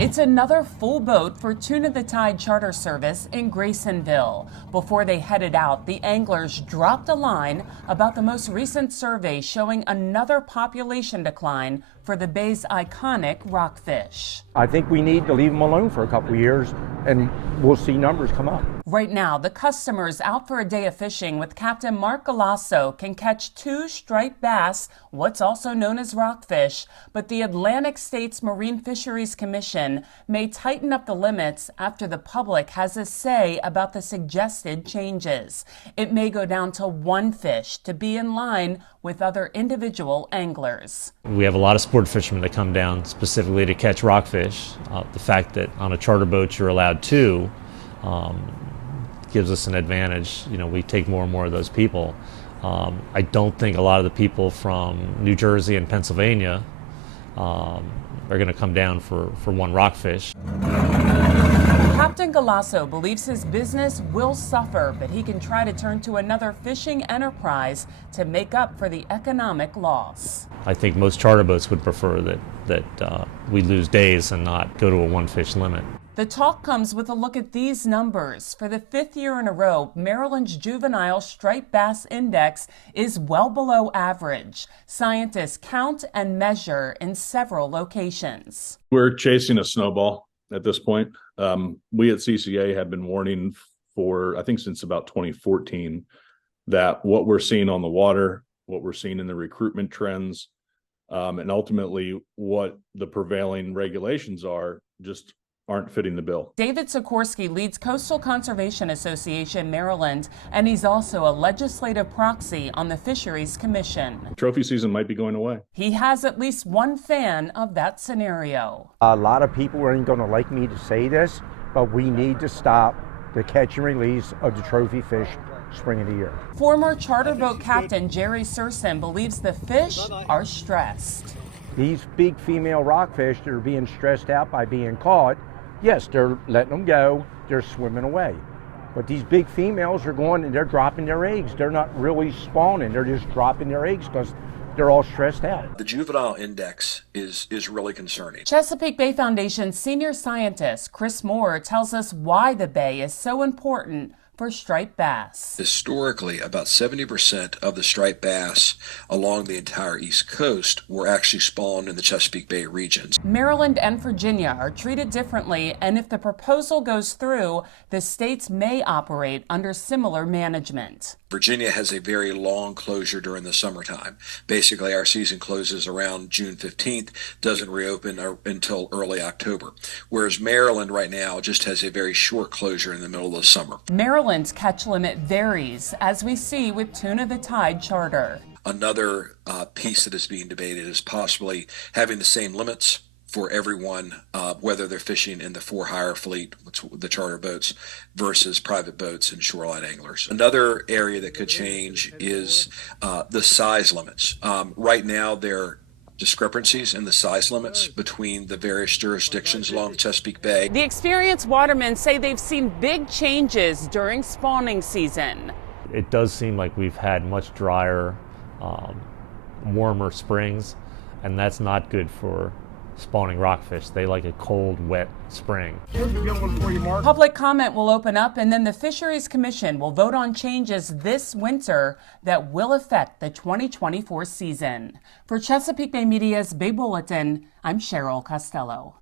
It's another full boat for Tuna the Tide charter service in Graysonville. Before they headed out, the anglers dropped a line about the most recent survey showing another population decline for the bay's iconic rockfish. I think we need to leave them alone for a couple of years and we'll see numbers come up. Right now, the customers out for a day of fishing with Captain Mark Galasso can catch 2 striped bass, what's also known as rockfish, but the Atlantic States Marine Fisheries Commission may tighten up the limits after the public has a say about the suggested changes. It may go down to 1 fish to be in line with other individual anglers. We have a lot of sport fishermen that come down specifically to catch rockfish. The fact that on a charter boat you're allowed 2 gives us an advantage. You know, we take more and more of those people. I don't think a lot of the people from New Jersey and Pennsylvania are going to come down for 1 rockfish. Captain Galasso believes his business will suffer, but he can try to turn to another fishing enterprise to make up for the economic loss. I think most charter boats would prefer that we lose days and not go to a 1 fish limit. The talk comes with a look at these numbers. For the 5th year in a row, Maryland's juvenile striped bass index is well below average. Scientists count and measure in several locations. We're chasing a snowball at this point. We at CCA have been warning for, I think, since about 2014, that what we're seeing on the water, what we're seeing in the recruitment trends, and ultimately what the prevailing regulations are, just aren't fitting the bill. David Sikorsky leads Coastal Conservation Association Maryland, and he's also a legislative proxy on the Fisheries Commission. Trophy season might be going away. He has at least one fan of that scenario. A lot of people aren't going to like me to say this, but we need to stop the catch and release of the trophy fish spring of the year. Former charter boat captain Jerry Surson believes the fish are stressed. These big female rockfish that are being stressed out by being caught, yes, they're letting them go, they're swimming away. But these big females are going and they're dropping their eggs. They're not really spawning, they're just dropping their eggs because they're all stressed out. The juvenile index is really concerning. Chesapeake Bay Foundation senior scientist Chris Moore tells us why the bay is so important for striped bass. Historically, about 70% of the striped bass along the entire East Coast were actually spawned in the Chesapeake Bay regions. Maryland and Virginia are treated differently, and if the proposal goes through, the states may operate under similar management. Virginia has a very long closure during the summertime. Basically, our season closes around June 15th, doesn't reopen until early October. Whereas Maryland right now just has a very short closure in the middle of the summer. Maryland's catch limit varies, as we see with Tuna the Tide charter. Another piece that is being debated is possibly having the same limits for everyone, whether they're fishing in the for-hire fleet, the charter boats, versus private boats and shoreline anglers. Another area that could change is the size limits. Right now, there are discrepancies in the size limits between the various jurisdictions along Chesapeake Bay. The experienced watermen say they've seen big changes during spawning season. It does seem like we've had much drier, warmer springs, and that's not good for spawning rockfish. They like a cold, wet spring. Public comment will open up, and then the Fisheries Commission will vote on changes this winter that will affect the 2024 season. For Chesapeake Bay Media's Bay Bulletin, I'm Cheryl Costello.